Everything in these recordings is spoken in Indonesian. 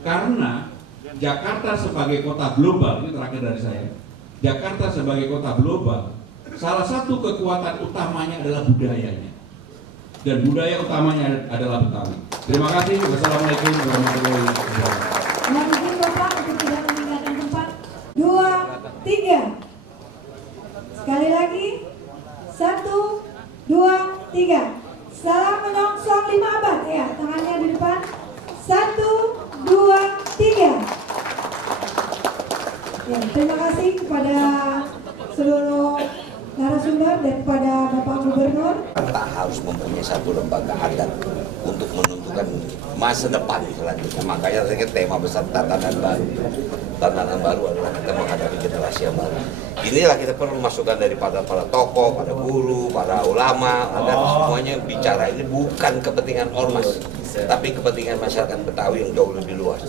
Karena Jakarta sebagai kota global, ini terakhir dari saya, Jakarta sebagai kota global, salah satu kekuatan utamanya adalah budayanya. Dan budaya utamanya adalah Betawi. Terima kasih. Wassalamualaikum warahmatullahi wabarakatuh. Mohon izin Bapak untuk tidak meninggalkan tempat. 2, 3. Sekali lagi. 1, 2, 3. Salam menyongsong 5 abad. Ya, tangannya di depan. 1, 2, 3. Ya, terima kasih kepada seluruh narasumber dan kepada Bapak Gubernur. Tak harus mempunyai satu lembaga adat untuk menentukan masa depan selanjutnya. Makanya saya tema besar tatanan baru. Tatanan baru adalah kita menghadapi generasi yang baru. Inilah kita perlu masukan daripada para tokoh, para guru, para ulama, agar semuanya bicara ini bukan kepentingan ormas, tapi kepentingan masyarakat Betawi yang jauh lebih luas.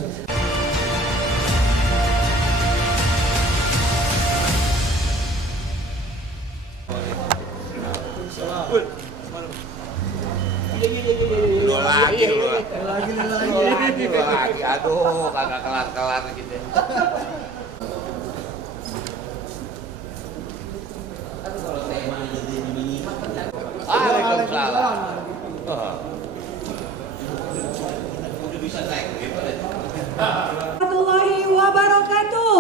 Dua lagi, aduh, kagak kelar-kelar gitu. Waalaikumsalam. Warahmatullahi wabarakatuh.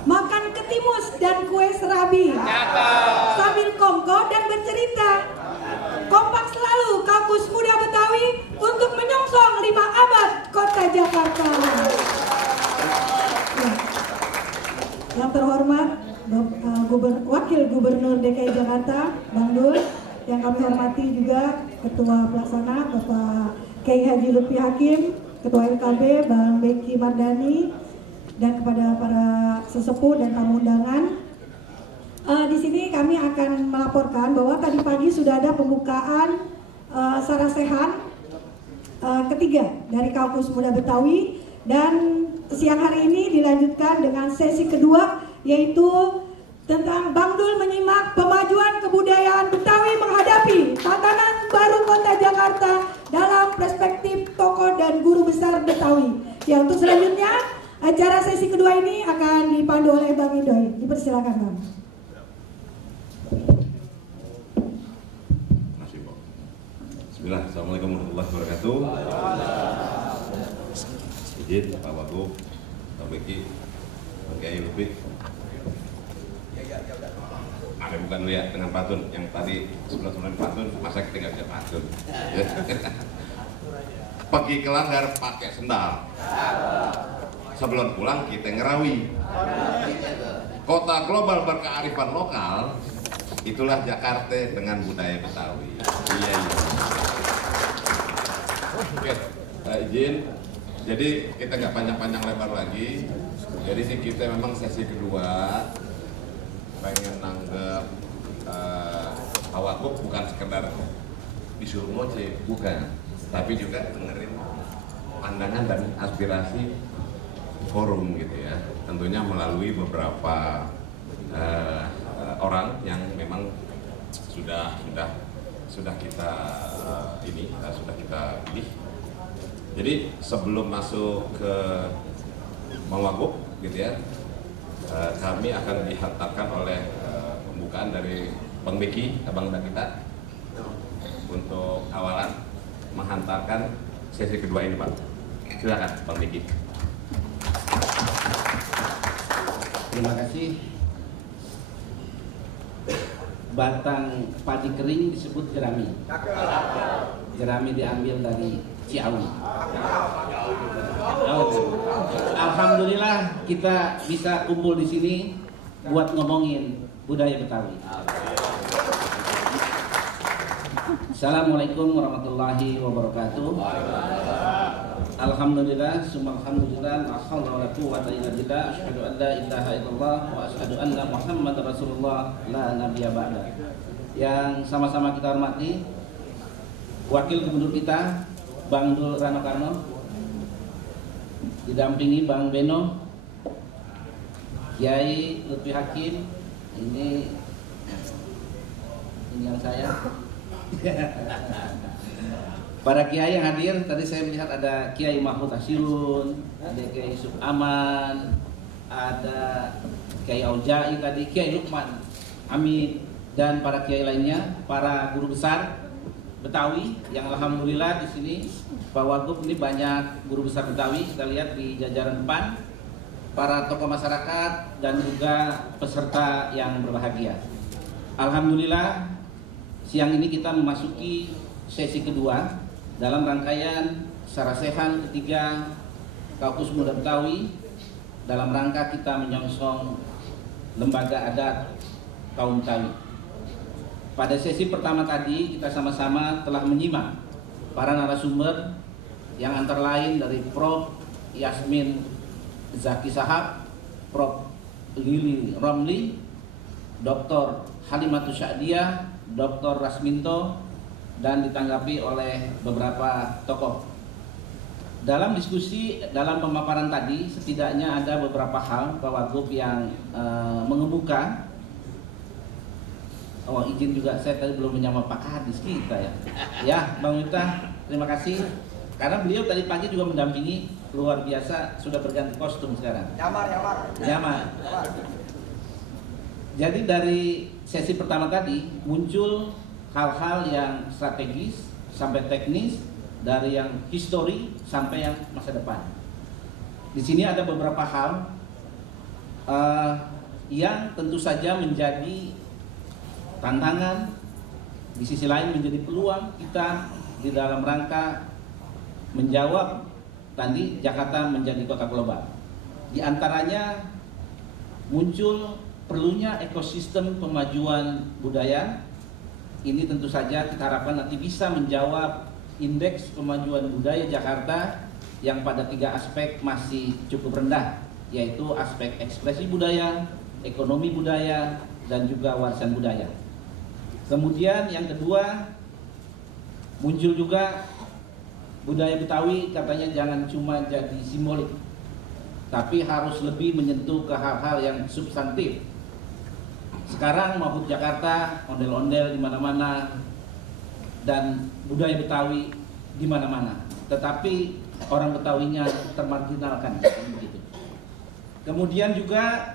Makan ketimus dan kue serabi sambil kongko dan bercerita. Kompak selalu Kampus Muda Betawi untuk menyongsong 5 abad Kota Jakarta. Ya. Yang terhormat Wakil Gubernur DKI Jakarta, Bang Dul, yang kami hormati juga Ketua Pelaksana Bapak Kiai Haji Lutfi Hakim, Ketua LKB Bang Beki Mardani, dan kepada para sesepuh dan tamu undangan. Di sini kami akan melaporkan bahwa tadi pagi sudah ada pembukaan sarasehan ketiga dari Kampus Muda Betawi, dan siang hari ini dilanjutkan dengan sesi kedua, yaitu tentang Bang Dul menyimak pemajuan kebudayaan Betawi menghadapi tatanan baru Kota Jakarta dalam perspektif tokoh dan guru besar Betawi. Ya, untuk selanjutnya acara sesi kedua ini akan dipandu oleh Bang Indoy. Dipersilakan, Bang. Bismillah, Assalamualaikum warahmatullahi wabarakatuh. Izin Pak Wagub, Pak Beki, Pak Kiai Lutfi. Ada bukan dulu ya dengan pantun yang tadi sebelum pantun, masa kita nggak bisa pantun. Pergi ke langgar pakai sendal. Sebelum pulang kita ngerawi. Kota global berkearifan lokal, itulah Jakarta dengan budaya Betawi. Iya. Oke, izin. Jadi kita nggak panjang-panjang lebar lagi. Jadi sih kita memang sesi kedua pengen nanggep Pak Wagub bukan sekedar disuruh ngoceh, bukan, tapi juga dengerin pandangan dan aspirasi forum gitu ya. Tentunya melalui beberapa orang yang memang sudah kita sudah kita pilih. Jadi sebelum masuk ke Bang Wagub gitu ya, kami akan dihantarkan oleh pembukaan dari Bang Beki, abang kita, untuk awalan menghantarkan sesi kedua ini, Pak. Silakan, Bang Beki. Terima kasih. Batang padi kering disebut jerami. Jerami diambil dari Ciawi. Alhamdulillah kita bisa kumpul di sini buat ngomongin budaya Betawi. Assalamualaikum warahmatullahi wabarakatuh. Alhamdulillah, alhamdulillah, la haula wala quwwata illa billah, asyhadu an la ilaha illallah wa asyhadu anna Muhammadar Rasulullah la nabiyya ba'da. Yang sama-sama kita hormati Wakil Gubernur kita Bang Dul Rano Karno, didampingi Bang Beno, Kiai Lutfi Hakim, ini yang saya. Para kiai yang hadir, tadi saya melihat ada Kiai Mahfud Asirun, ada Kiai Yusuf Aman, ada Kiai Aujai tadi, Kiai Lukman Amin, dan para kiai lainnya, para guru besar Betawi yang alhamdulillah di sini Pak Wagub ini banyak guru besar Betawi, kita lihat di jajaran depan, para tokoh masyarakat dan juga peserta yang berbahagia. Alhamdulillah siang ini kita memasuki sesi kedua dalam rangkaian Sarasehan ketiga Kaukus Muda Betawi dalam rangka kita menyongsong lembaga adat kaum Betawi. Pada sesi pertama tadi kita sama-sama telah menyimak para narasumber yang antara lain dari Prof. Yasmin Zaki Sahab, Prof. Lili Romli, Dr. Halimatus Sya'diyah, Dr. Rasminto, dan ditanggapi oleh beberapa tokoh. Dalam diskusi, dalam pemaparan tadi setidaknya ada beberapa hal Pak Wagub yang mengemuka. Oh, izin juga saya tadi belum menyapa Pak Kadis kita ya. Ya, Bang Miftah, terima kasih. Karena beliau tadi pagi juga mendampingi, luar biasa, sudah berganti kostum sekarang. Nyamar. Jadi dari sesi pertama tadi muncul hal-hal yang strategis sampai teknis, dari yang histori sampai yang masa depan. Di sini ada beberapa hal yang tentu saja menjadi tantangan, di sisi lain menjadi peluang kita di dalam rangka menjawab tadi Jakarta menjadi kota global. Di antaranya muncul perlunya ekosistem pemajuan budaya. Ini tentu saja kita harapkan nanti bisa menjawab indeks kemajuan budaya Jakarta yang pada 3 aspek masih cukup rendah, yaitu aspek ekspresi budaya, ekonomi budaya, dan juga warisan budaya. Kemudian yang kedua, muncul juga budaya Betawi katanya jangan cuma jadi simbolik, tapi harus lebih menyentuh ke hal-hal yang substantif. Sekarang Mahfud Jakarta, ondel-ondel di mana-mana, dan budaya Betawi di mana-mana, tetapi orang Betawinya termarginalkan. Kemudian juga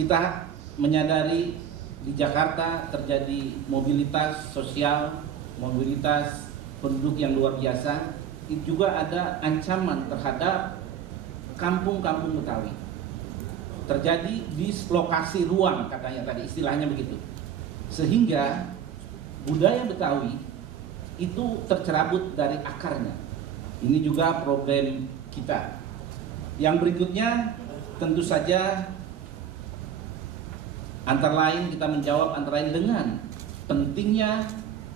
kita menyadari di Jakarta terjadi mobilitas sosial, mobilitas penduduk yang luar biasa. Itu juga ada ancaman terhadap kampung-kampung Betawi. Terjadi dislokasi ruang, katanya tadi istilahnya begitu. Sehingga budaya Betawi itu tercerabut dari akarnya. Ini juga problem kita. Yang berikutnya tentu saja antara lain kita menjawab antara lain dengan pentingnya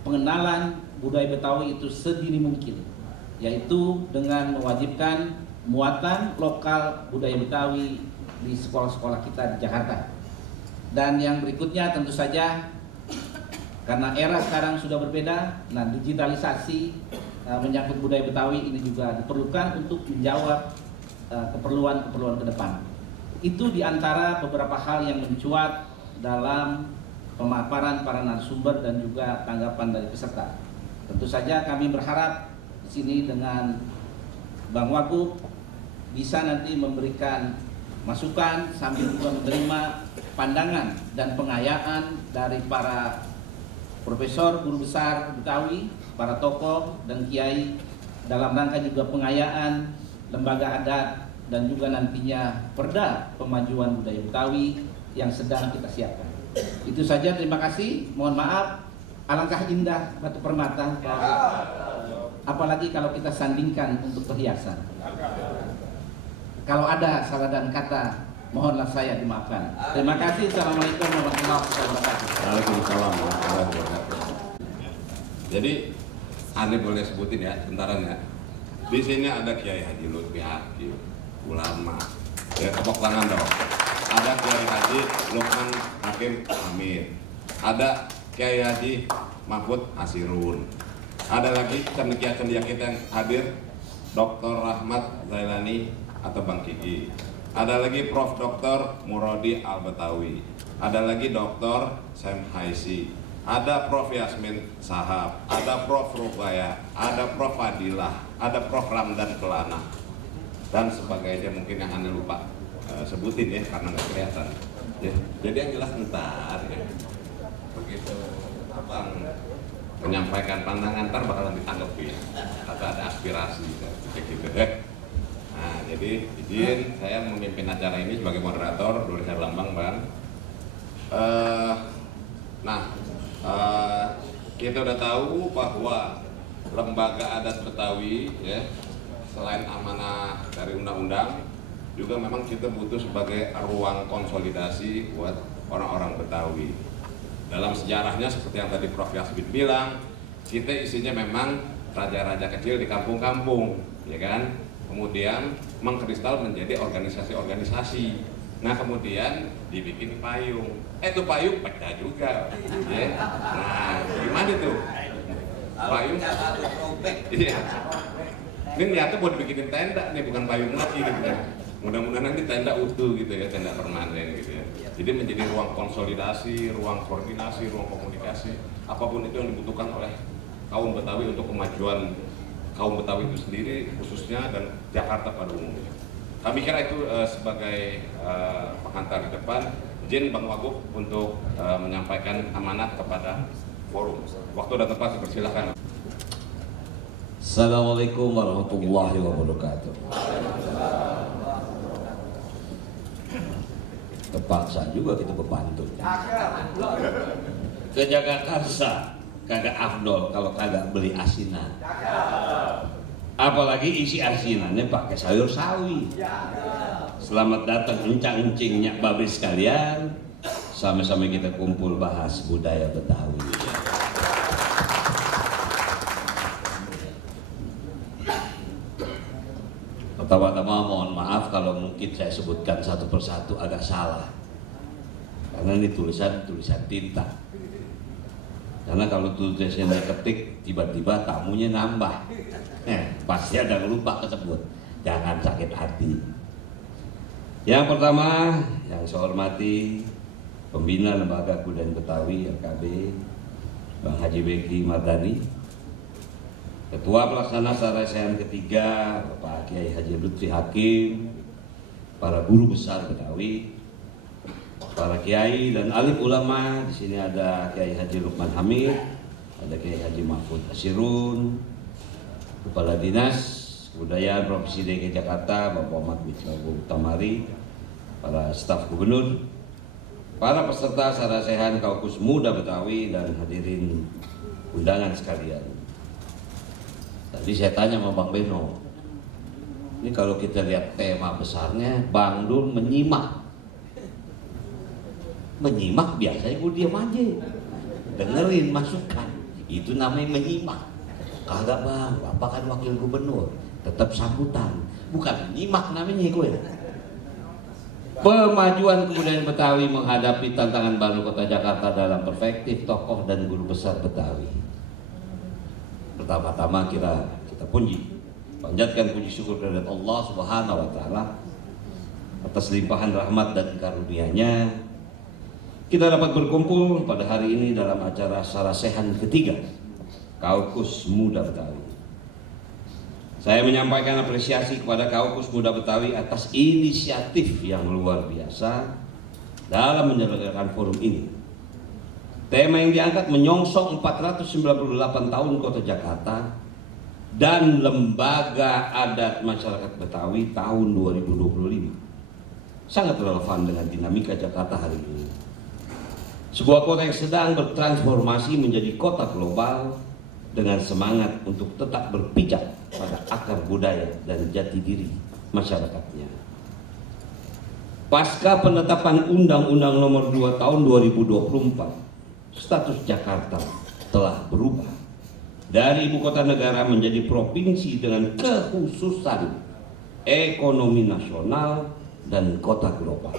pengenalan budaya Betawi itu sedini mungkin, yaitu dengan mewajibkan muatan lokal budaya Betawi di sekolah-sekolah kita di Jakarta. Dan yang berikutnya tentu saja karena era sekarang sudah berbeda, nah digitalisasi menyangkut budaya Betawi ini juga diperlukan untuk menjawab keperluan-keperluan ke depan. Itu diantara beberapa hal yang mencuat dalam pemaparan para narasumber dan juga tanggapan dari peserta. Tentu saja kami berharap di sini dengan Bang Wagub bisa nanti memberikan masukan sambil juga menerima pandangan dan pengayaan dari para profesor, guru besar Betawi, para tokoh dan kiai dalam rangka juga pengayaan lembaga adat dan juga nantinya perda pemajuan budaya Betawi yang sedang kita siapkan. Itu saja, terima kasih. Mohon maaf, alangkah indah batu permata, apalagi kalau kita sandingkan untuk perhiasan. Kalau ada salah dan kata, mohonlah saya dimaafkan. Terima kasih. Assalamualaikum warahmatullahi wabarakatuh. Waalaikumsalam warahmatullahi wabarakatuh. Jadi, Anda boleh sebutin ya, bentaran ya. Di sini ada Kiai Haji Lutfi Hakim, ulama. Ya, tepuk tangan dong. Ada Kiai Haji Lukman Hakim Amin. Ada Kiai Haji Mahfud Asirun. Ada lagi cendekia-cendekia kita yang hadir, Dr. Rahmat Zailani atau Bang Kiki. Ada lagi Prof. Dr. Muradi Al-Betawi. Ada lagi Dr. Sam Haisi. ada Prof Yasmin Sahab, ada Prof Rukaya, ada Prof Fadilah, ada Prof Ramdan Kelana, dan sebagainya mungkin yang Anda lupa sebutin ya karena nggak kelihatan. Ya. Jadi yang jelas ntar ya. Begitu abang menyampaikan pandangan ntar bakalan ditanggapi atau ada aspirasi gitu ya. Nah, jadi izin saya memimpin acara ini sebagai moderator Nur Herlambang, Bang. Kita udah tahu bahwa lembaga adat Betawi ya, selain amanah dari undang-undang, juga memang kita butuh sebagai ruang konsolidasi buat orang-orang Betawi. Dalam sejarahnya seperti yang tadi Prof Yasmin bilang, kita isinya memang raja-raja kecil di kampung-kampung, ya kan? Kemudian mengkristal menjadi organisasi-organisasi. Nah kemudian dibikin payung. Itu payung pecah juga, ya. Nah gimana tuh? Payung? Iya. Ini niatnya buat bikinin tenda nih, bukan payung lagi gitu kan. Mudah-mudahan nanti tenda utuh gitu ya, tenda permanen gitu ya. Jadi menjadi ruang konsolidasi, ruang koordinasi, ruang komunikasi, apapun itu yang dibutuhkan oleh kaum Betawi untuk kemajuan kaum Betawi itu sendiri khususnya dan Jakarta pada umumnya. Kami kira itu sebagai pengantar di depan. Izin Bang Wagub untuk menyampaikan amanat kepada forum. Waktu sudah tepat, dipersilakan. Assalamualaikum warahmatullahi wabarakatuh. Terpaksa juga kita berpantun. Ke Jakarta kagak afdol kalau kagak beli asinan. Apalagi isi asinannya pakai sayur sawi. Selamat datang encang-encingnya babe sekalian. Sama-sama kita kumpul bahas budaya Betawi. Pertama-tama mohon maaf kalau mungkin saya sebutkan satu persatu agak salah. Karena ini tulisan tinta. Karena kalau tulisannya ketik tiba-tiba tamunya nambah. Pasti ada yang lupa kesebut. Jangan sakit hati. Yang pertama yang saya hormati Pembina Lembaga Kebudayaan Betawi LKB Bang Haji Beki Mardani, Ketua Pelaksana Sarasehan ketiga Bapak Kiai Haji Lutfi Hakim, para guru besar Betawi, para kiai dan alim ulama. Di sini ada Kiai Haji Lukman Hamid, ada Kiai Haji Mahfud Asirun, Kepala Dinas Kebudayaan Provinsi DKI Jakarta Bapak Muhammad Mitlabu Tamari, para staf gubernur, para peserta Sarasehan Kaukus Muda Betawi, dan hadirin undangan sekalian. Tadi saya tanya sama Bang Beno, ini kalau kita lihat tema besarnya, Bang Dul menyimak. Menyimak biasanya gue diam aja, dengerin masukan, itu namanya menyimak. Kagak Bang, Bapak kan wakil gubernur, tetap sambutan, bukan menyimak namanya gue. Pemajuan kebudayaan Betawi menghadapi tantangan baru Kota Jakarta dalam perspektif tokoh dan guru besar Betawi. Pertama-tama kita puji, panjatkan puji syukur kepada Allah Subhanahu wa taala atas limpahan rahmat dan karunia-Nya. Kita dapat berkumpul pada hari ini dalam acara Sarasehan ketiga Kaukus Muda Betawi. Saya menyampaikan apresiasi kepada Kaukus Muda Betawi atas inisiatif yang luar biasa dalam menyelenggarakan forum ini. Tema yang diangkat menyongsong 498 tahun Kota Jakarta dan Lembaga Adat Masyarakat Betawi tahun 2025. Sangat relevan dengan dinamika Jakarta hari ini. Sebuah kota yang sedang bertransformasi menjadi kota global dengan semangat untuk tetap berpijak pada akar budaya dan jati diri masyarakatnya. Pasca penetapan Undang-Undang Nomor 2 Tahun 2024, status Jakarta telah berubah dari ibu kota negara menjadi provinsi dengan kekhususan ekonomi nasional dan kota global.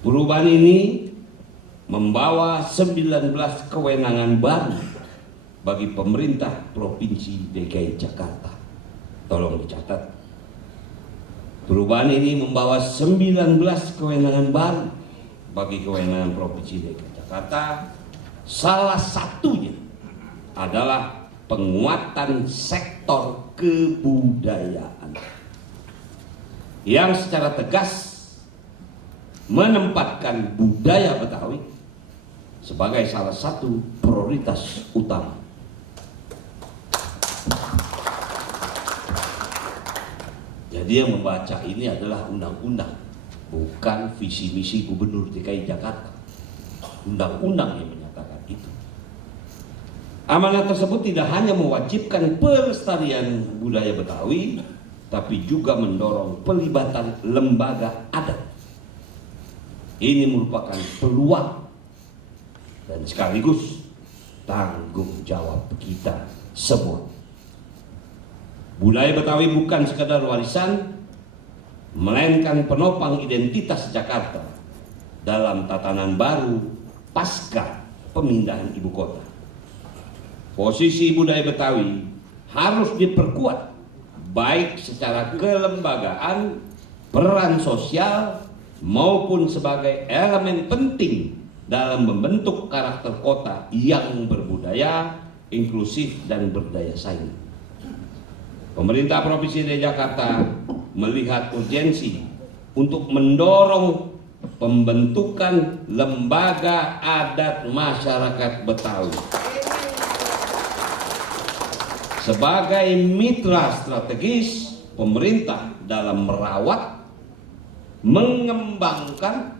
Perubahan ini membawa 19 kewenangan baru bagi pemerintah Provinsi DKI Jakarta. Tolong dicatat. Perubahan ini membawa 19 kewenangan baru bagi kewenangan Provinsi DKI Jakarta, Salah satunya adalah penguatan sektor kebudayaan yang secara tegas menempatkan budaya Betawi sebagai salah satu prioritas utama. Jadi yang membaca ini adalah undang-undang, bukan visi misi Gubernur DKI Jakarta. Undang-undang yang menyatakan itu. Amanat tersebut tidak hanya mewajibkan pelestarian budaya Betawi, tapi juga mendorong pelibatan lembaga adat. Ini merupakan peluang dan sekaligus tanggung jawab kita semua. Budaya Betawi bukan sekadar warisan, melainkan penopang identitas Jakarta dalam tatanan baru pasca pemindahan ibu kota. Posisi budaya Betawi harus diperkuat baik secara kelembagaan, peran sosial, maupun sebagai elemen penting dalam membentuk karakter kota yang berbudaya, inklusif, dan berdaya saing. Pemerintah Provinsi DKI Jakarta melihat urgensi untuk mendorong pembentukan lembaga adat masyarakat Betawi sebagai mitra strategis pemerintah dalam merawat, mengembangkan,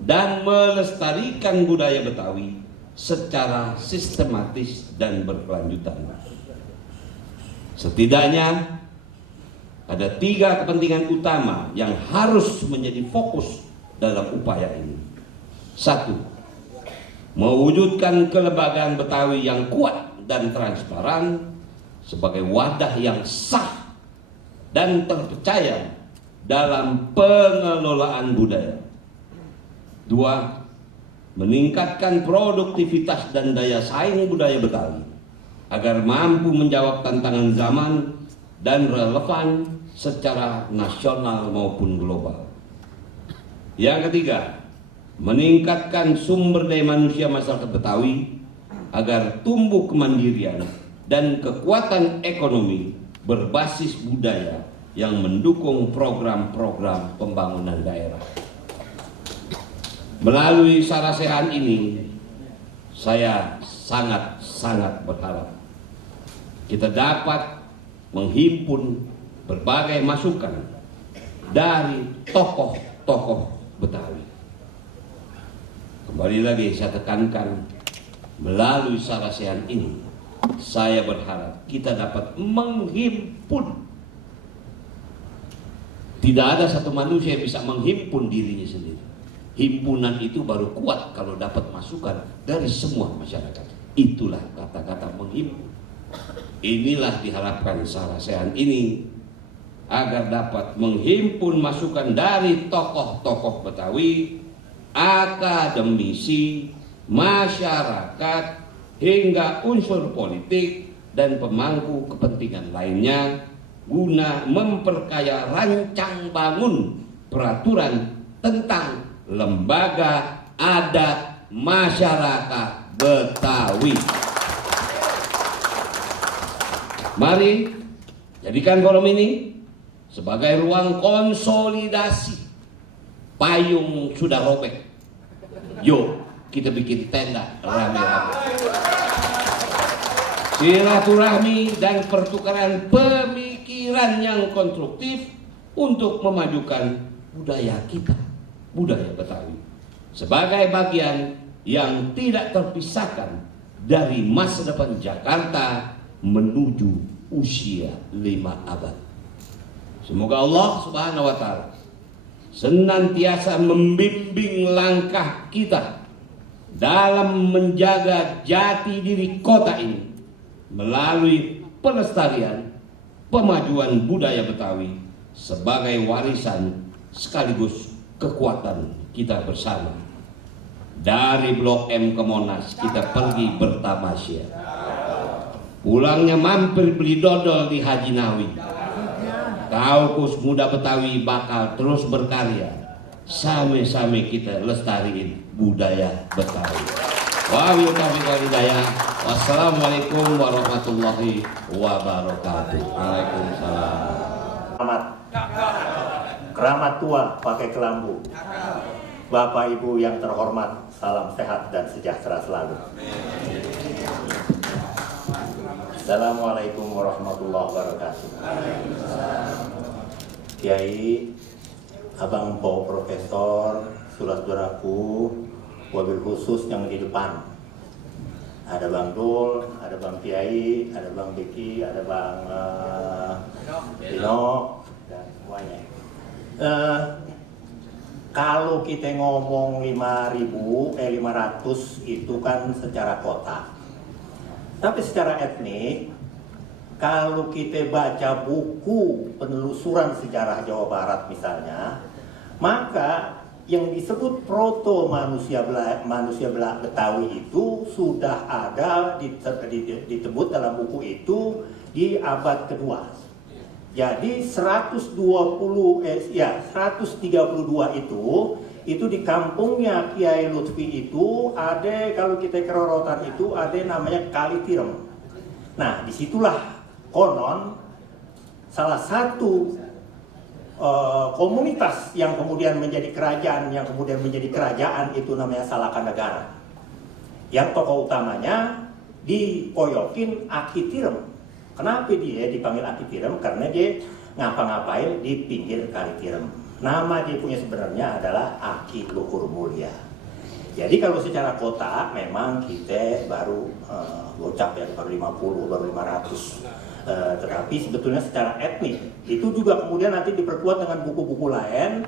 dan melestarikan budaya Betawi secara sistematis dan berkelanjutan. Setidaknya ada 3 kepentingan utama yang harus menjadi fokus dalam upaya ini. 1. Mewujudkan kelembagaan Betawi yang kuat dan transparan sebagai wadah yang sah dan terpercaya dalam pengelolaan budaya. 2. Meningkatkan produktivitas dan daya saing budaya Betawi agar mampu menjawab tantangan zaman dan relevan secara nasional maupun global. Yang ketiga, meningkatkan sumber daya manusia masyarakat Betawi agar tumbuh kemandirian dan kekuatan ekonomi berbasis budaya yang mendukung program-program pembangunan daerah. Melalui sarasehan ini, saya sangat berharap kita dapat menghimpun berbagai masukan dari tokoh-tokoh Betawi. Kembali lagi saya tekankan, melalui sarasehan ini saya berharap kita dapat menghimpun. Tidak ada satu manusia yang bisa menghimpun dirinya sendiri. Himpunan itu baru kuat kalau dapat masukan dari semua masyarakat. Itulah kata-kata menghimpun. Inilah diharapkan sarasehan ini agar dapat menghimpun masukan dari tokoh-tokoh Betawi, akademisi, masyarakat, hingga unsur politik dan pemangku kepentingan lainnya guna memperkaya rancang bangun peraturan tentang lembaga adat masyarakat Betawi. Mari jadikan forum ini sebagai ruang konsolidasi. Payung sudah robek, yuk kita bikin tenda rame-rame. Silaturahmi dan pertukaran pemikiran yang konstruktif untuk memajukan budaya kita, budaya Betawi, sebagai bagian yang tidak terpisahkan dari masa depan Jakarta menuju usia 5 abad. Semoga Allah Subhanahu wa Ta'ala senantiasa membimbing langkah kita dalam menjaga jati diri kota ini melalui pelestarian pemajuan budaya Betawi sebagai warisan sekaligus kekuatan kita bersama. Dari Blok M ke Monas kita pergi bertamasya, pulangnya mampir beli dodol di Haji Nawi. Kaukus muda Betawi bakal terus berkarya, same-same kita lestariin budaya Betawi. Wabillahi taufiq wal hidayah. Wassalamualaikum warahmatullahi wabarakatuh. Waalaikumsalam. Keramat tua pakai kelambu. Bapak Ibu yang terhormat, salam sehat dan sejahtera selalu. Assalamualaikum warahmatullahi wabarakatuh. Kiai, Abang Empau Profesor, saudara-saudaraku, wabil khusus yang di depan. Ada Bang Dul, ada Bang Kiai, ada Bang Beki, ada Bang Dino, dan semuanya. Kalau kita ngomong 500 itu kan secara kota. Tapi secara etnik, kalau kita baca buku penelusuran sejarah Jawa Barat misalnya, maka yang disebut proto manusia Betawi itu sudah ada disebut dalam buku itu di abad kedua. Jadi 132 itu di kampungnya Kiai Lutfi itu ada, kalau kita kerorotan itu ada namanya Kali Tirem. Nah, disitulah konon salah satu komunitas yang kemudian menjadi kerajaan, itu namanya Salakanegara. Yang tokoh utamanya dipoyokin Aki Tirem. Kenapa dia dipanggil Aki Tirem? Karena dia ngapa-ngapain di pinggir Kali Tirem. Nama dia punya sebenarnya adalah Aki Luhur Mulia. Jadi kalau secara kota memang kita baru gocap ya, baru 50, baru 500. Tetapi sebetulnya secara etnik itu juga kemudian nanti diperkuat dengan buku-buku lain,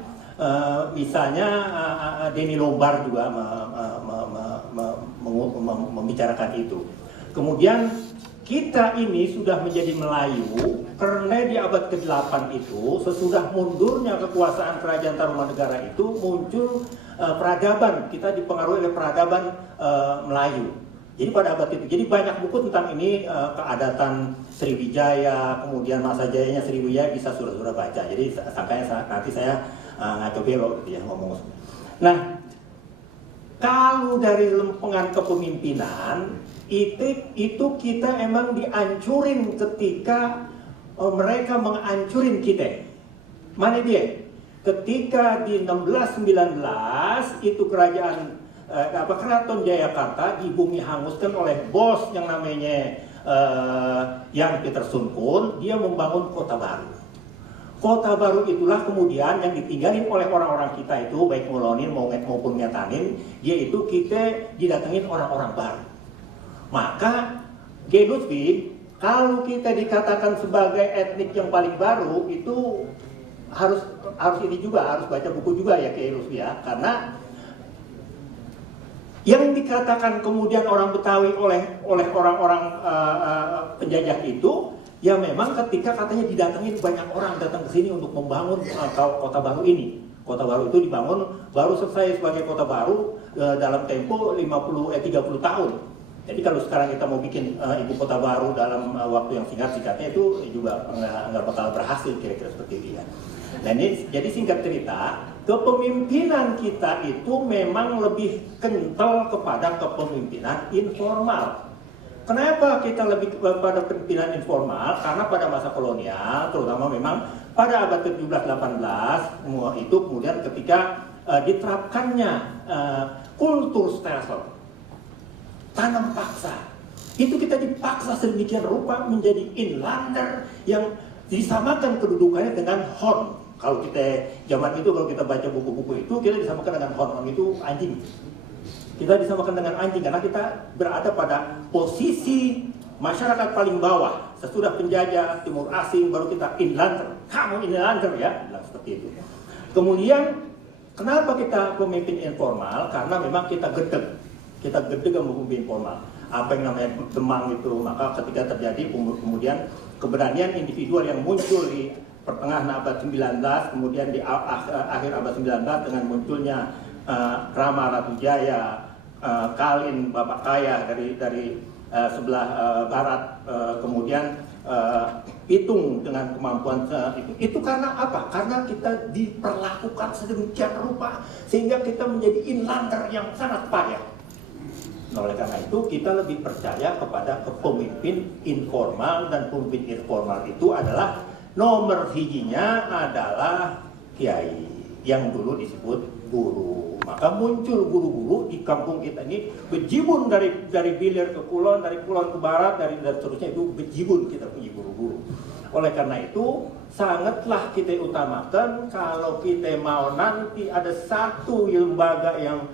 misalnya Denny Lombard juga membicarakan itu. Kemudian kita ini sudah menjadi Melayu karena di abad ke-8 itu sesudah mundurnya kekuasaan kerajaan Tarumanegara itu muncul peradaban, kita dipengaruhi oleh peradaban Melayu. Jadi pada abad itu, jadi banyak buku tentang ini, keadatan Sriwijaya, kemudian masa jayanya Sriwijaya bisa sudah baca. Jadi sampai nanti saya ngaco belok gitu ya ngomong. Nah, kalau dari lempengan kepemimpinan itu kita emang dihancurin ketika mereka menghancurin kita. Mana dia? Ketika di 1619 itu kerajaan Keraton Jayakarta di bumi hanguskan oleh bos yang namanya Jan Pieterszoon Koen, dia membangun kota baru. Kota baru itulah kemudian yang ditinggalin oleh orang-orang kita itu, baik Molonin maupun Miatanin, yaitu kita didatengin orang-orang baru. Maka Kiai Lutfi, kalau kita dikatakan sebagai etnik yang paling baru, itu harus ini juga, harus baca buku juga ya Kiai Lutfi ya, karena yang dikatakan kemudian orang Betawi oleh orang-orang penjajah itu, ya memang ketika katanya didatengin banyak orang datang ke sini untuk membangun kota baru ini. Kota baru itu dibangun, baru selesai sebagai kota baru dalam tempo 30 tahun. Jadi kalau sekarang kita mau bikin ibu kota baru dalam waktu yang singkat-singkatnya itu juga nggak bakal berhasil kira-kira seperti itu ya. Nah ini jadi singkat cerita, kepemimpinan kita itu memang lebih kental kepada kepemimpinan informal. Kenapa kita lebih pada kepemimpinan informal? Karena pada masa kolonial, terutama memang pada abad ke-17-18 itu kemudian ketika diterapkannya kultur stelsel, tanam paksa, itu kita dipaksa sedemikian rupa menjadi inlander yang disamakan kedudukannya dengan Horn. Kalau kita zaman itu, kalau kita baca buku-buku itu, kita disamakan dengan Horn itu anjing. Kita disamakan dengan anjing karena kita berada pada posisi masyarakat paling bawah. Sesudah penjajah timur asing baru kita inlander. Kamu inlander ya, bilang seperti itu. Kemudian kenapa kita pemimpin informal? Karena memang kita gedeg. Kita gedeg memimpin informal. Apa yang namanya demang itu, maka ketika terjadi kemudian keberanian individual yang muncul di pertengahan abad 19, kemudian di akhir abad 19 dengan munculnya Rama Ratu Jaya, Kalin Bapak Kaya dari sebelah barat, kemudian Pitung dengan kemampuan itu karena apa? Karena kita diperlakukan sedemikian rupa sehingga kita menjadi inlander yang sangat payah. Nah, oleh karena itu kita lebih percaya kepada pemimpin informal, dan pemimpin informal itu adalah nomor hijinya adalah kiai yang dulu disebut guru. Maka muncul guru-guru di kampung kita ini bejibun dari Bilir ke Kulon, dari Kulon ke Barat, dari seterusnya itu bejibun kita punya guru-guru. Oleh karena itu sangatlah kita utamakan kalau kita mau nanti ada satu lembaga yang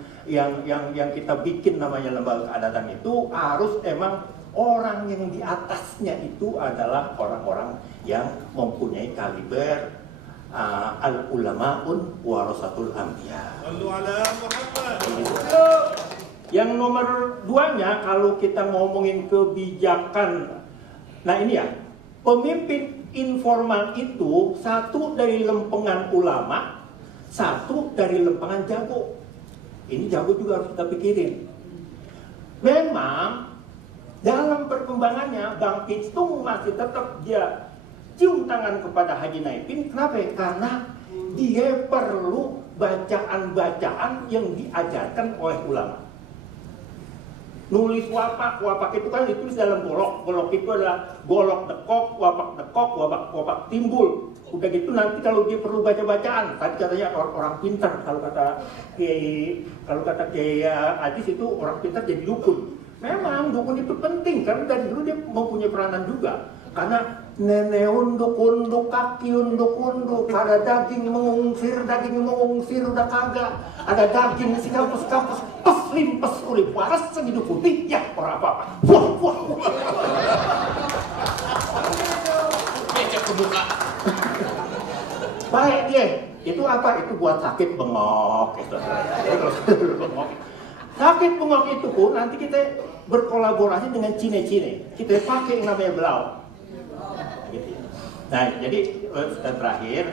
kita bikin namanya lembaga keadatan itu harus emang orang yang di atasnya itu adalah orang-orang yang mempunyai kaliber al-ulama'un warasatul anbiya. Yang nomor 2-nya kalau kita ngomongin kebijakan, nah ini ya, pemimpin informal itu satu dari lempengan ulama, satu dari lempengan jago. Ini jago juga harus kita pikirin. Memang dalam perkembangannya Bang Pitung masih tetap dia cium tangan kepada Haji Naipin. Kenapa? Karena dia perlu bacaan-bacaan yang diajarkan oleh ulama. Nulis wapak itu kan ditulis dalam golok itu adalah golok dekok, wapak timbul. Udah gitu nanti kalau dia perlu baca-bacaan, tadi katanya orang pintar, kalau kata Kiai Adis itu orang pintar jadi dukun. Memang dukun itu penting karena dari dulu dia mempunyai peranan juga. Karena nenek unduk, kaki unduk, ada daging mengungsir udah kagak, ada daging si kampus, pes limpes urip waras segitu putih, ya orang apa-apa. Wah. Becek ke muka. Baik dia, itu apa? Itu buat sakit bengok. Sakit bengok itu pun nanti kita berkolaborasi dengan cine. Kita pakai yang namanya belau. Nah, jadi terakhir,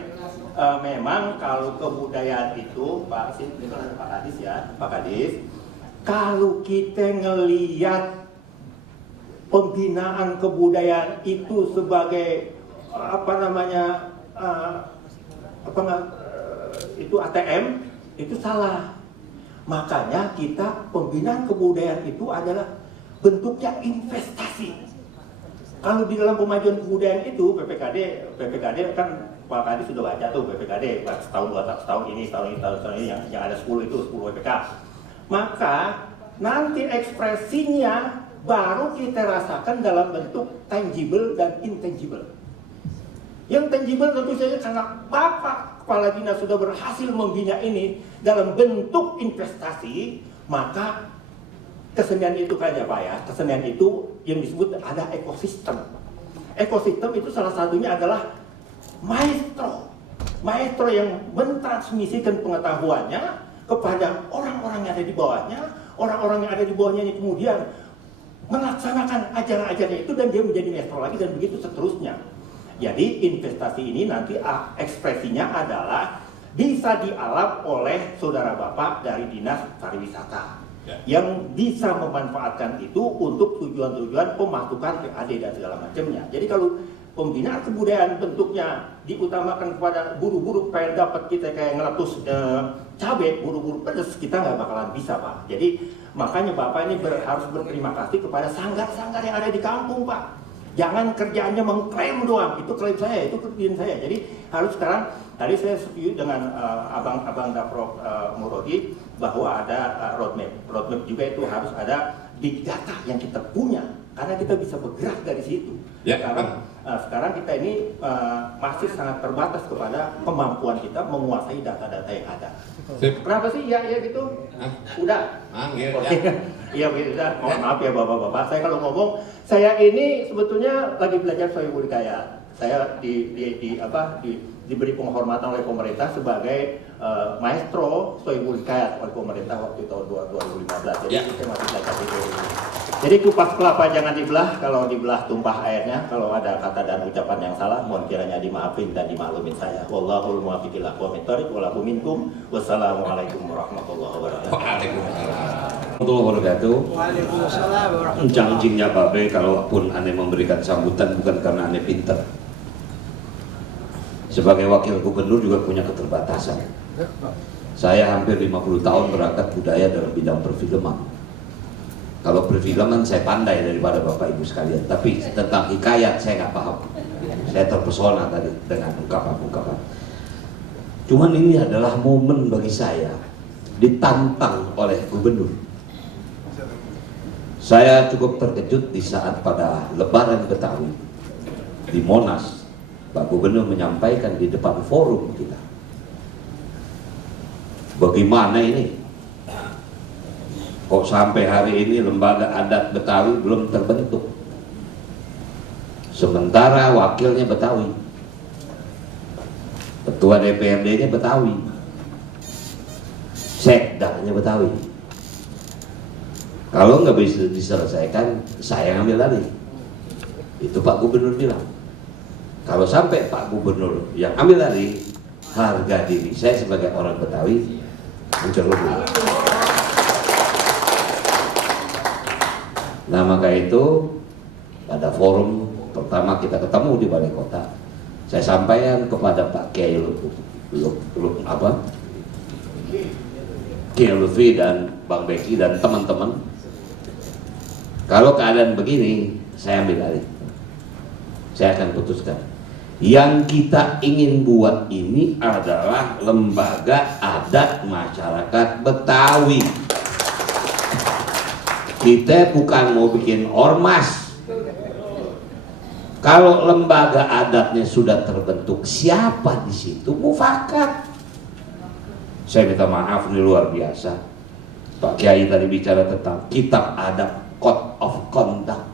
memang kalau kebudayaan itu, Pak Kadis, kalau kita ngelihat pembinaan kebudayaan itu sebagai itu ATM, itu salah. Makanya kita pembinaan kebudayaan itu adalah bentuknya investasi. Kalau di dalam pemajuan kebudayaan itu PPKD kan Pak Kadis sudah baca tuh PPKD setahun ini yang ada 10 itu 10 PPK. Maka nanti ekspresinya baru kita rasakan dalam bentuk tangible dan intangible. Yang tangible tentu saja karena Bapak Kepala Dinas sudah berhasil membina ini dalam bentuk investasi, maka kesenian itu kan ya Pak ya, kesenian itu yang disebut ada ekosistem. Ekosistem itu salah satunya adalah maestro yang mentransmisikan pengetahuannya kepada orang-orang yang ada di bawahnya, orang-orang yang ada di bawahnya ini kemudian melaksanakan ajaran-ajarannya itu dan dia menjadi maestro lagi dan begitu seterusnya. Jadi investasi ini nanti ekspresinya adalah bisa dialap oleh saudara Bapak dari Dinas Pariwisata yang bisa memanfaatkan itu untuk tujuan-tujuan pemasukan PAD dan segala macamnya. Jadi kalau pembinaan kebudayaan bentuknya diutamakan kepada buru-buru pengen dapat kita kayak ngeletus cabai, buru-buru pedas, kita nggak bakalan bisa Pak. Jadi makanya Bapak ini harus berterima kasih kepada sanggar-sanggar yang ada di kampung Pak. Jangan kerjaannya mengklaim doang, itu klaim saya, itu kerjaan saya. Jadi harus sekarang, tadi saya setuju dengan Abang Dafrof Murodi bahwa ada roadmap. Roadmap juga itu harus ada big data yang kita punya, karena kita bisa bergerak dari situ. Ya, sekarang kita ini masih sangat terbatas kepada kemampuan kita menguasai data-data yang ada. Kenapa sih? Ya gitu. Udah. Iya, udah. Mohon maaf ya Bapak-bapak. Saya kalau ngomong, saya ini sebetulnya lagi belajar Sohibul Hikayat. Saya diberi penghormatan oleh pemerintah sebagai maestro Sohibul Hikayat oleh pemerintah waktu tahun 2015. Jadi saya masih belajar itu. Jadi kupas kelapa jangan dibelah, kalau dibelah tumpah airnya. Kalau ada kata dan ucapan yang salah, mohon kiranya dimaafin dan dimaklumin saya. Wallahul muwaffiq ila aqwamit thoriq wa lakum minkum. Wassalamualaikum warahmatullahi wabarakatuh. Warahmatullahi wabarakatuh. Waalaikumsalam warahmatullahi wabarakatuh. Janjinya Babe, kalaupun aneh memberikan sambutan bukan karena aneh pintar. Sebagai wakil gubernur juga punya keterbatasan. Saya hampir 50 tahun berangkat budaya dalam bidang perfilman. Kalau perfilman saya pandai daripada Bapak Ibu sekalian, tapi tentang hikayat saya nggak paham. Saya terpesona tadi dengan ungkapan-ungkapan. Cuman ini adalah momen bagi saya ditantang oleh gubernur. Saya cukup terkejut di saat pada Lebaran Betawi di Monas, Pak Gubernur menyampaikan di depan forum kita, bagaimana ini kok sampai hari ini lembaga adat Betawi belum terbentuk, sementara wakilnya Betawi, ketua DPRD-nya Betawi, sekdanya Betawi. Kalau nggak bisa diselesaikan, saya ngambil alih. Itu Pak Gubernur bilang. Kalau sampai Pak Gubernur yang ambil alih, harga diri saya sebagai orang Betawi mencerobot. Nah maka itu pada forum pertama kita ketemu di Balai Kota, saya sampaikan kepada Pak Kiai Lutfi dan Bang Beki dan teman-teman, kalau keadaan begini, saya ambil alih. Saya akan putuskan. Yang kita ingin buat ini adalah lembaga adat masyarakat Betawi. Kita bukan mau bikin ormas. Kalau lembaga adatnya sudah terbentuk, siapa di situ mufakat? Saya minta maaf, ini luar biasa. Pak Kiai tadi bicara tentang kitab adab, code of conduct.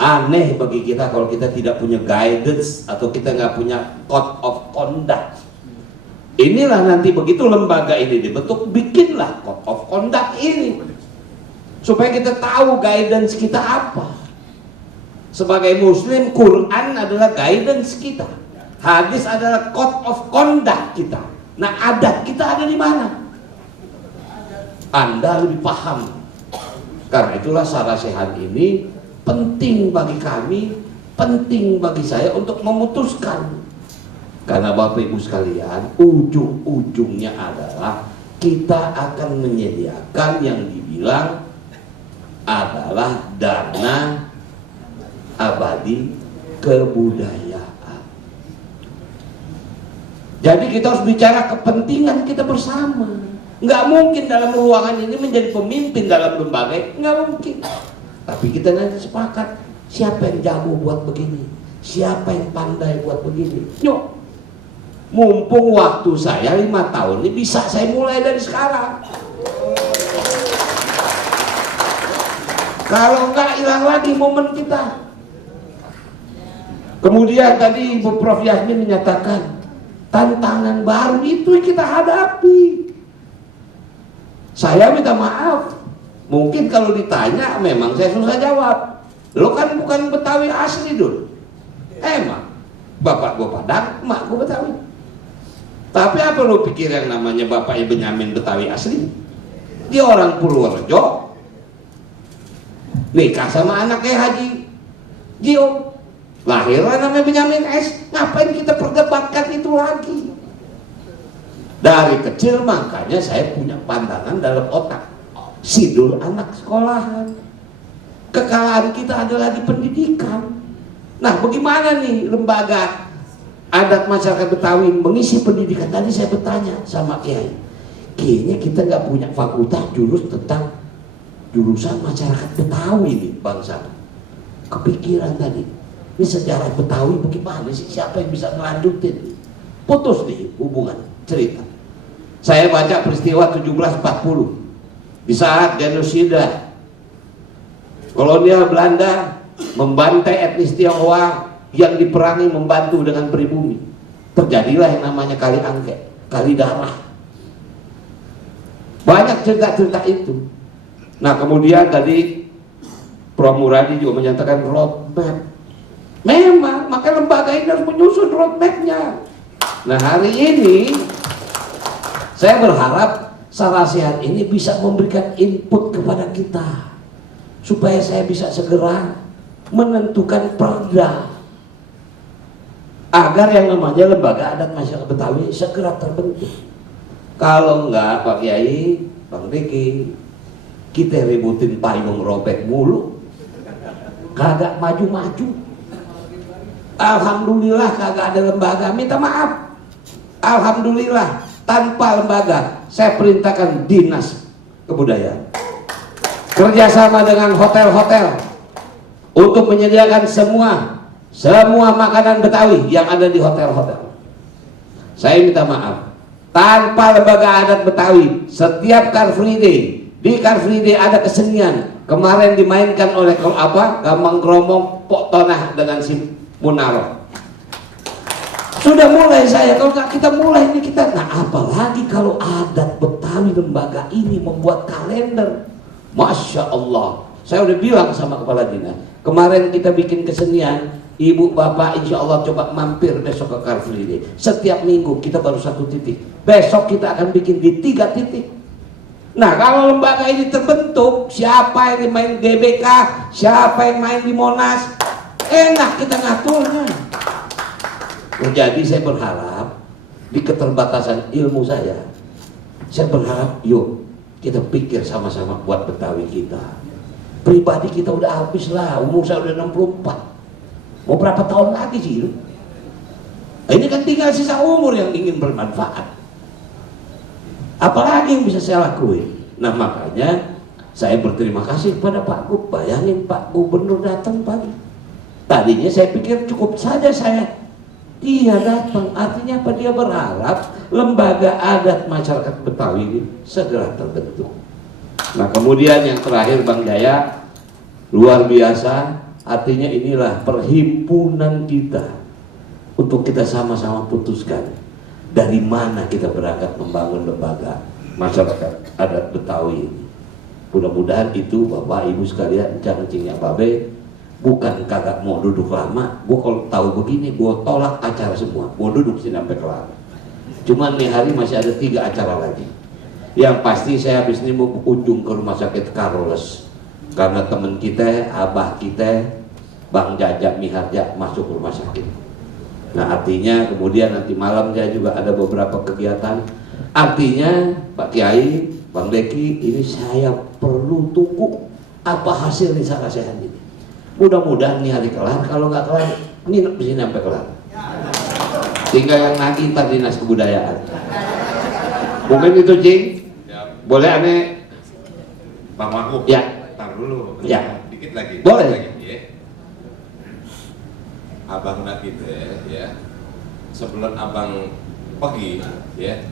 Aneh bagi kita kalau kita tidak punya guidance atau kita nggak punya code of conduct. Inilah nanti begitu lembaga ini dibentuk, bikinlah code of conduct ini supaya kita tahu guidance kita apa. Sebagai Muslim, Quran adalah guidance kita, hadis adalah code of conduct kita. Nah, adat kita ada di mana? Anda lebih paham. Karena itulah Sarasehan ini penting bagi kami, penting bagi saya untuk memutuskan. Karena Bapak Ibu sekalian, ujung-ujungnya adalah kita akan menyediakan yang dibilang adalah dana abadi kebudayaan. Jadi kita harus bicara kepentingan kita bersama. Nggak mungkin dalam ruangan ini menjadi pemimpin dalam lembaga, nggak mungkin. Tapi kita nanti sepakat, siapa yang jago buat begini, siapa yang pandai buat begini. Yuk, mumpung waktu saya 5 tahun ini bisa saya mulai dari sekarang. Kalau nggak, hilang lagi momen kita. Kemudian tadi Ibu Prof Yasmin menyatakan tantangan baru itu kita hadapi. Saya minta maaf, mungkin kalau ditanya memang saya susah jawab. Lo kan bukan Betawi asli dulu. Emang bapak gue Padang, emak gue Betawi. Tapi apa lo pikir yang namanya bapaknya Benyamin Betawi asli? Dia orang Purworejo, nikah sama anaknya Haji Gio, lahirlah namanya Benyamin S. Ngapain kita perdebatkan itu lagi? Dari kecil makanya saya punya pandangan dalam otak, sidul anak sekolahan. Kekalahan kita adalah di pendidikan. Nah, bagaimana nih lembaga adat masyarakat Betawi mengisi pendidikan? Tadi saya bertanya sama Kiai, kayaknya kita nggak punya fakultas tentang jurusan masyarakat Betawi nih bangsa. Kepikiran tadi, ini sejarah Betawi bagaimana sih? Siapa yang bisa melanjutin? Putus nih hubungan cerita. Saya baca peristiwa 1740 di saat genosida kolonial Belanda membantai etnis Tionghoa yang diperangi membantu dengan pribumi. Terjadilah yang namanya Kali Angke, Kali Darah. Banyak cerita-cerita itu. Nah, kemudian tadi Prof Muradi juga menyatakan roadmap. Memang, maka lembaga ini harus menyusun roadmapnya. Nah, hari ini saya berharap Sarasehan ini bisa memberikan input kepada kita supaya saya bisa segera menentukan perda agar yang namanya lembaga adat masyarakat Betawi segera terbentuk. Kalau enggak, Pak Kiai, Bang Diki, Kita ributin payung robek mulu, kagak maju-maju. Alhamdulillah kagak ada lembaga, minta maaf. Alhamdulillah tanpa lembaga, saya perintahkan dinas kebudayaan kerjasama dengan hotel-hotel untuk menyediakan semua makanan Betawi yang ada di hotel-hotel. Saya minta maaf, tanpa lembaga adat Betawi, setiap Car Free Day, di Car Free Day ada kesenian. Kemarin dimainkan oleh Gambang Kromong, Pok Tonah dengan si Munaro. Sudah mulai saya, kalau kita mulai ini kita, nah apalagi kalau adat Betawi lembaga ini membuat kalender, Masya Allah. Saya udah bilang sama kepala dinas, kemarin kita bikin kesenian, ibu bapak insya Allah coba mampir besok ke Car Free Day. Setiap minggu kita baru 1 titik, besok kita akan bikin di 3 titik. Nah kalau lembaga ini terbentuk, siapa yang main GBK, siapa yang main di Monas, enak kita ngaturnya. Jadi saya berharap di keterbatasan ilmu saya berharap yuk kita pikir sama-sama buat Betawi kita. Pribadi kita udah habis lah, umur saya udah 64. Mau berapa tahun lagi sih? Ini kan tinggal sisa umur yang ingin bermanfaat. Apalagi yang bisa saya lakuin? Nah makanya saya berterima kasih kepada Pak Gub. Bayangin Pak Gubernur datang pagi. Tadinya saya pikir cukup saja dia datang, artinya apa? Dia berharap lembaga adat masyarakat Betawi ini segera terbentuk. Nah kemudian yang terakhir Bang Jaya, luar biasa, artinya inilah perhimpunan kita untuk kita sama-sama putuskan dari mana kita berangkat membangun lembaga masyarakat adat Betawi ini. Mudah-mudahan itu Bapak Ibu sekalian, cangcingnya Babe, bukan kagak mau duduk lama. Gue kalau tahu begini, gue tolak acara semua. Gue duduk sini sampai kelar. Cuman nih hari masih ada 3 acara lagi. Yang pasti saya habis ini mau berkunjung ke rumah sakit Carlos, karena teman kita, abah kita, Bang Jajak Miharja masuk ke rumah sakit. Nah artinya kemudian nanti malam saya juga ada beberapa kegiatan. Artinya Pak Kiai, Bang Deki, ini saya perlu tunggu apa hasil di sana sehat ini. Mudah-mudahan nih hari kelar, kalau nggak kelar nginep di sini sampai kelar. Tinggal yang nagih ntar dinas kebudayaan. Mungkin itu Cing. Boleh aneh Bang Wagub, ya. Tar dulu, Ya. dikit lagi. Boleh. Dikit lagi, ya. Abang nak gitu ya. Sebelum abang pergi, ya,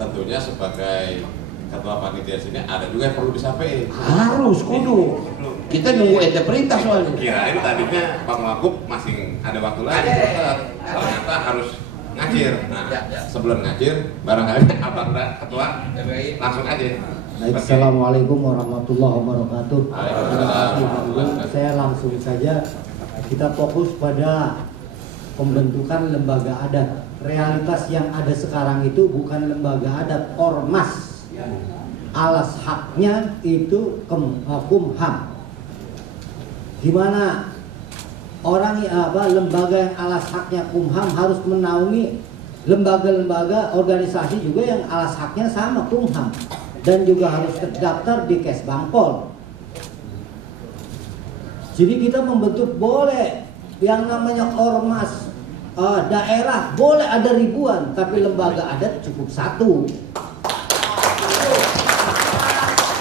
tentunya sebagai ketua panitia sini ada juga yang perlu disampaikan. Harus kudu. Kita nunggu ente perintah soalnya. Kirain tadinya Bang Wagub masih ada waktu lagi, ternyata harus ngacir. Nah, sebelum ngacir, barangkali abang ketua langsung aja. Baik, Assalamualaikum warahmatullahi wabarakatuh. Waalaikumsalam. Saya langsung saja, kita fokus pada pembentukan lembaga adat. Realitas yang ada sekarang itu bukan lembaga adat, ormas. Alas haknya itu Kumham. Gimana lembaga yang alas haknya Kumham harus menaungi lembaga-lembaga organisasi juga yang alas haknya sama Kumham, dan juga harus terdaftar di Kesbangpol. Jadi kita membentuk boleh yang namanya ormas daerah boleh ada ribuan, tapi lembaga adat cukup 1.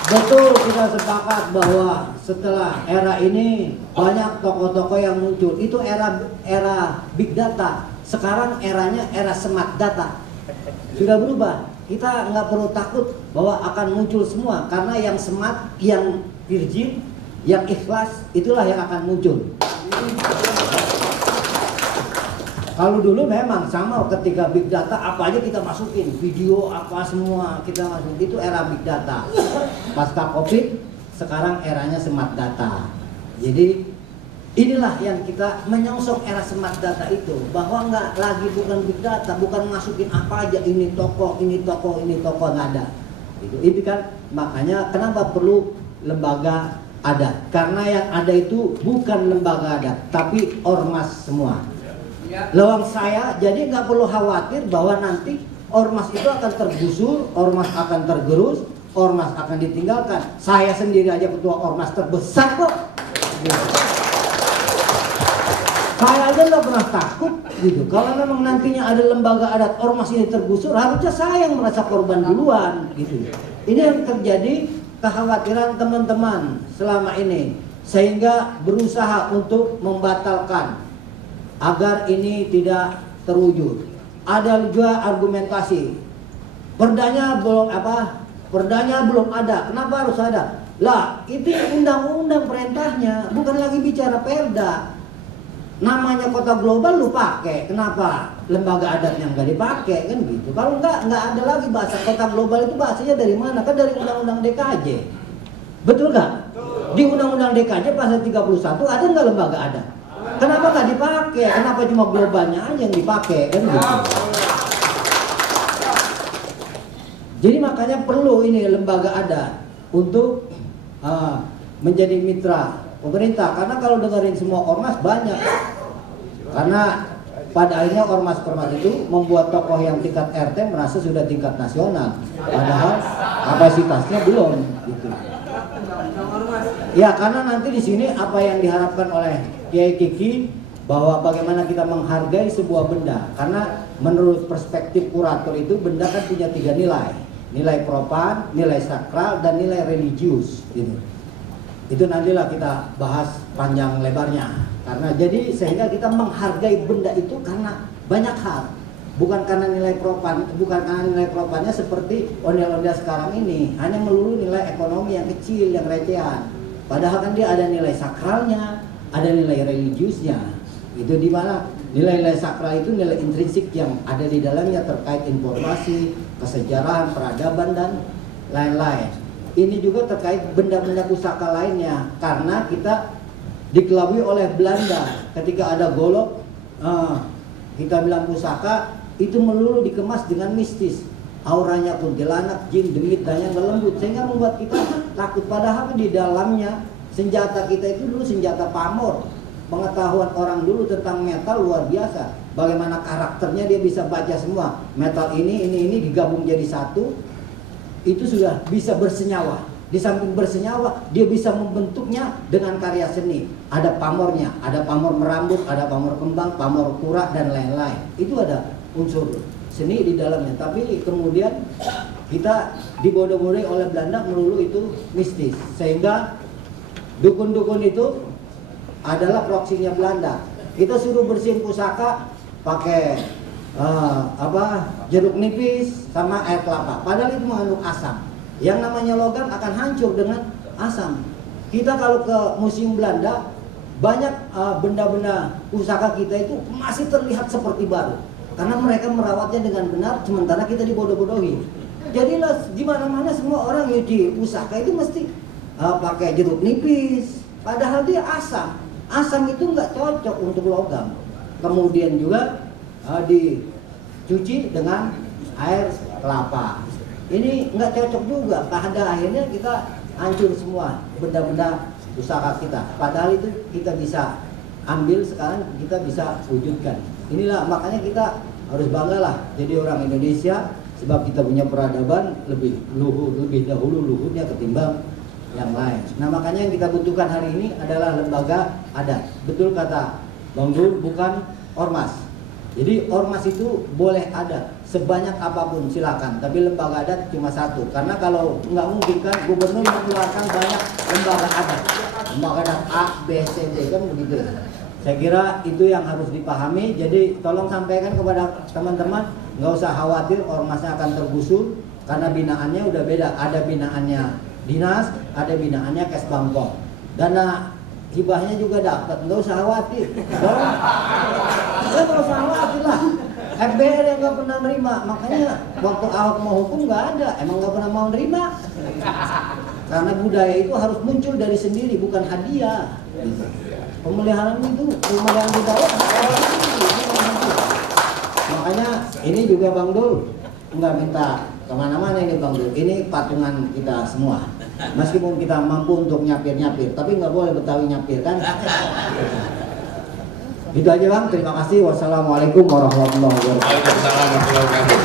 Betul, kita sepakat bahwa setelah era ini banyak tokoh-tokoh yang muncul. Itu era big data. Sekarang eranya era smart data. Sudah berubah. Kita nggak perlu takut bahwa akan muncul semua, karena yang smart, yang virgin, yang ikhlas, itulah yang akan muncul. Kalau dulu memang sama, ketika big data apa aja kita masukin, video apa semua kita masukin, itu era big data. Pasca Covid, sekarang eranya smart data. Jadi inilah yang kita menyongsong era smart data itu, bahwa nggak lagi bukan big data, bukan masukin apa aja, ini toko, nggak ada. Itu kan makanya kenapa perlu lembaga adat, karena yang ada itu bukan lembaga adat, tapi ormas semua. Lawang saya, jadi nggak perlu khawatir bahwa nanti ormas itu akan tergusur, ormas akan tergerus, ormas akan ditinggalkan. Saya sendiri aja ketua ormas terbesar kok. Saya aja nggak pernah takut gitu. Kalau memang nantinya ada lembaga adat ormas ini tergusur, harusnya saya yang merasa korban duluan gitu. Ini yang terjadi kekhawatiran teman-teman selama ini, sehingga berusaha untuk membatalkan agar ini tidak terwujud. Ada juga argumentasi, perdanya belum ada. Kenapa harus ada? Lah, itu undang-undang perintahnya, bukan lagi bicara perda. Namanya kota global lu pakai, kenapa lembaga adatnya nggak dipakai kan gitu? Kalau nggak ada lagi bahasa kota global itu bahasanya dari mana? Kan dari undang-undang DKJ, betul nggak? Di undang-undang DKJ pasal 31 ada nggak lembaga adat? Kenapa nggak dipakai? Kenapa cuma globalnya aja yang dipakai kan gitu? Jadi makanya perlu ini lembaga adat untuk menjadi mitra pemerintah, karena kalau dengerin semua ormas banyak. Karena pada akhirnya ormas-ormas itu membuat tokoh yang tingkat RT merasa sudah tingkat nasional, padahal kapasitasnya belum gitu. Ya, karena nanti di sini apa yang diharapkan oleh Kiai Kiki bahwa bagaimana kita menghargai sebuah benda, karena menurut perspektif kurator itu benda kan punya 3 nilai. Nilai profan, nilai sakral, dan nilai religius gitu. Itu nantilah kita bahas panjang lebarnya. Karena jadi sehingga kita menghargai benda itu karena banyak hal. Bukan karena nilai profan, bukan karena nilai profannya seperti ondel-ondel sekarang ini, hanya melulu nilai ekonomi yang kecil, yang recehan. Padahal kan dia ada nilai sakralnya, ada nilai religiusnya. Itu di mana nilai-nilai sakral itu nilai intrinsik yang ada di dalamnya terkait informasi, kesejarahan, peradaban, dan lain-lain. Ini juga terkait benda-benda pusaka lainnya, karena kita dikelabui oleh Belanda ketika ada golok, kita bilang pusaka itu melulu dikemas dengan mistis, auranya kuntilanak, jin, demit, dan yang lembut, sehingga membuat kita takut. Padahal di dalamnya senjata kita itu dulu senjata pamor. Pengetahuan orang dulu tentang metal luar biasa, bagaimana karakternya dia bisa baca semua metal ini digabung jadi satu, itu sudah bisa bersenyawa. Di samping bersenyawa, dia bisa membentuknya dengan karya seni. Ada pamornya, ada pamor merambut, ada pamor kembang, pamor kura, dan lain-lain. Itu ada unsur seni di dalamnya. Tapi kemudian kita dibodoh-bodohi oleh Belanda melulu itu mistis. Sehingga dukun-dukun itu adalah proksinya Belanda. Kita suruh bersihin pusaka pakai jeruk nipis sama air kelapa. Padahal itu mengandung asam. Yang namanya logam akan hancur dengan asam. Kita kalau ke museum Belanda, banyak benda-benda pusaka kita itu masih terlihat seperti baru, karena mereka merawatnya dengan benar, sementara kita dibodoh-bodohi. Jadilah di mana-mana semua orang nyuci pusaka itu mesti pakai jeruk nipis, padahal dia asam. Asam itu nggak cocok untuk logam. Kemudian juga dicuci dengan air kelapa. Ini nggak cocok juga. Pada akhirnya kita hancur semua benda-benda pusaka kita. Padahal itu kita bisa ambil sekarang, kita bisa wujudkan. Inilah makanya kita harus banggalah jadi orang Indonesia, sebab kita punya peradaban lebih dahulu luhurnya ketimbang yang lain. Nah, makanya yang kita butuhkan hari ini adalah lembaga adat. Betul kata Bang Dul, bukan ormas. Jadi ormas itu boleh ada sebanyak apapun silakan, tapi lembaga adat cuma satu. Karena kalau nggak mungkin kan gubernur mengeluarkan banyak lembaga adat A, B, C, D, kan begitu. Saya kira itu yang harus dipahami. Jadi tolong sampaikan kepada teman-teman, nggak usah khawatir ormasnya akan tergusur, karena binaannya udah beda. Ada binaannya dinas, ada binaannya Kes Bangkok. Dana hibahnya juga dapat, nggak usah khawatir. Nggak usah khawatir lah. FBR yang nggak pernah nerima, makanya waktu Ahok mau hukum nggak ada, emang nggak pernah mau nerima. Karena budaya itu harus muncul dari sendiri, bukan hadiah. Pemeliharaan itu, pemeliharaan budaya harus makanya ini juga Bang Dul nggak minta kemana-mana ini Bang Dul. Ini patungan kita semua. Meskipun kita mampu untuk nyapir-nyapir, tapi nggak boleh Betawi nyapir kan. Gitu aja Bang, terima kasih. Wassalamualaikum warahmatullahi wabarakatuh. Waalaikumsalam warahmatullahi wabarakatuh.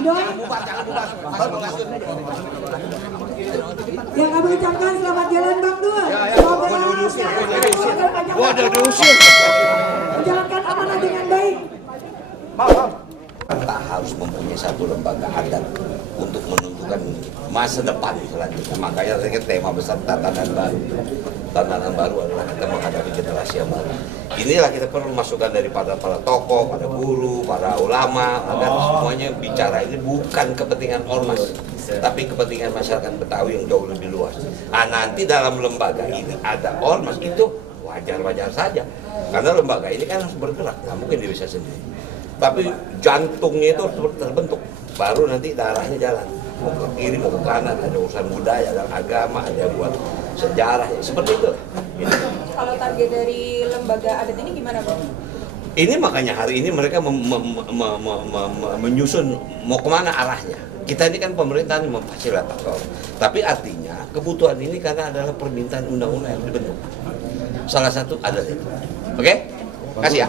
Ridho. Jangan bubar. Mas mengasut. Yang kami ucapkan selamat jalan Bang Dul. Semoga Waduh, diusir. menjalankan amanah dengan baik. Kita harus mempunyai satu lembaga adat untuk menentukan masa depan selanjutnya. Makanya tema besar tatanan baru. Tatanan baru adalah kita menghadapi generasi yang baru. Inilah kita perlu masukan daripada para tokoh, para guru, para ulama, agar semuanya bicara ini bukan kepentingan ormas, tapi kepentingan masyarakat Betawi yang jauh lebih luas. Nanti dalam lembaga ini ada ormas itu wajar-wajar saja, karena lembaga ini kan harus bergerak, nggak mungkin dia bisa sendiri. Tapi jantungnya itu harus terbentuk, baru nanti darahnya jalan. Mau ke kiri, mau ke kanan, ada urusan budaya, ada agama, ada buat sejarah, seperti itu. Kalau target dari lembaga adat ini gimana, Bang? Ini makanya hari ini mereka menyusun mau kemana arahnya. Kita ini kan pemerintahan memfasilitator, tapi artinya kebutuhan ini karena adalah permintaan undang-undang yang dibentuk. Salah satu ada itu. Oke? Kasih ya.